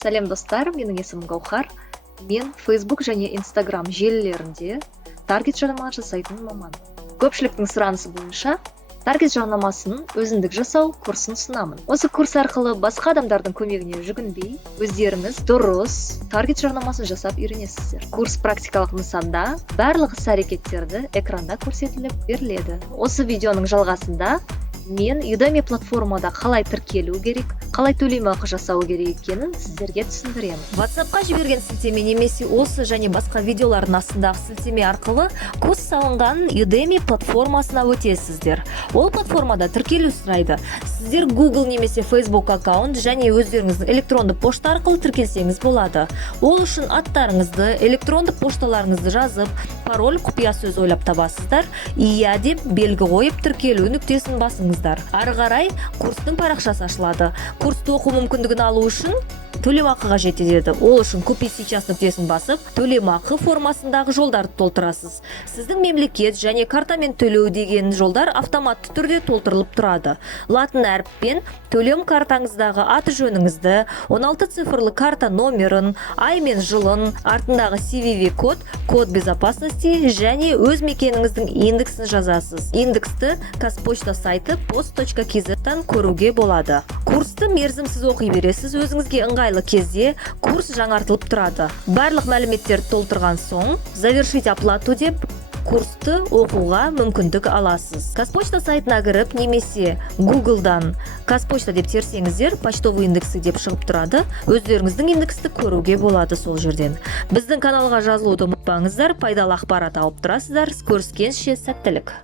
Сәлем достар, менің есімім Гаухар. Мен Facebook және Instagram желілерінде таргет жарнама жасайтын маман. Көпшіліктің сұранысы бойынша таргет жарнамасын өзіндік жасау курсын ұсынамын. Осы курс арқылы басқа адамдардың көмегіне жүгінбей, өздеріңіз дұрыс таргет жарнамасын жасап үйренесіздер. Курс практикалық нысанда барлық іс-әрекеттерді экранда көрсетіліп беріледі. Осы видеоның жалғасында мен Udemy платформада қалай тіркелу керек, қалай төлемақы жасау керек екенін сіздерге түсіндіремін. WhatsApp-қа жіберген сілтеме немесе осы және басқа видеолардың астындағы сілтеме арқылы курс салынған Udemy платформасына өтесіздер. Ол платформада тіркелу сұрайды. Сіздер Google немесе Facebook аккаунт және өздеріңіздің электронды пошта арқылы тіркелсеңіз болады. Ол үшін аттарыңызды, электронды пошталарыңызды жазып, пароль құпия сөз ойлап табасыздар. Иә деп белгі қойып тіркелу нүктесін басыңыздар. Ары қарай курстың парақшасы ашылады. Курсты оқу мүмкіндігін алу үшін төлемақы қажет етеді. Ол үшін купи сейчас нүктесін басып, төлемақы формасындағы жолдарды толтырасыз. Сіздің мемлекет және картамен төлеу деген жолдар автоматты түрде толтырылып тұрады. Латын әріппен төлем картаңыздағы аты жөніңізді, 16 цифрлы карта номерін, ай мен жылын, артындағы CVV код, код безопасности және өз мекеніңіздің индексін жазасыз. Индексті Қазпошта сайты post.kz-тан көруге болады. Курсты мерзімсіз оқи бересіз, өзіңізге ыңғайлы кезде курс жаңартылып тұрады. Барлық мәліметтерді толтырған соң, завершить оплату деп курсты оқуға мүмкіндік аласыз. Қазпошта сайтына кіріп немесе Google-дан Қазпошта деп терсеңіздер, почтовый индексі деп шығып тұрады. Өздеріңіздің индексті көруге болады сол жерден. Біздің каналға жазылуды ұмытпаңыздар, пайдалы ақпарат алып тұрасыздар. Көріскенше сәттілік.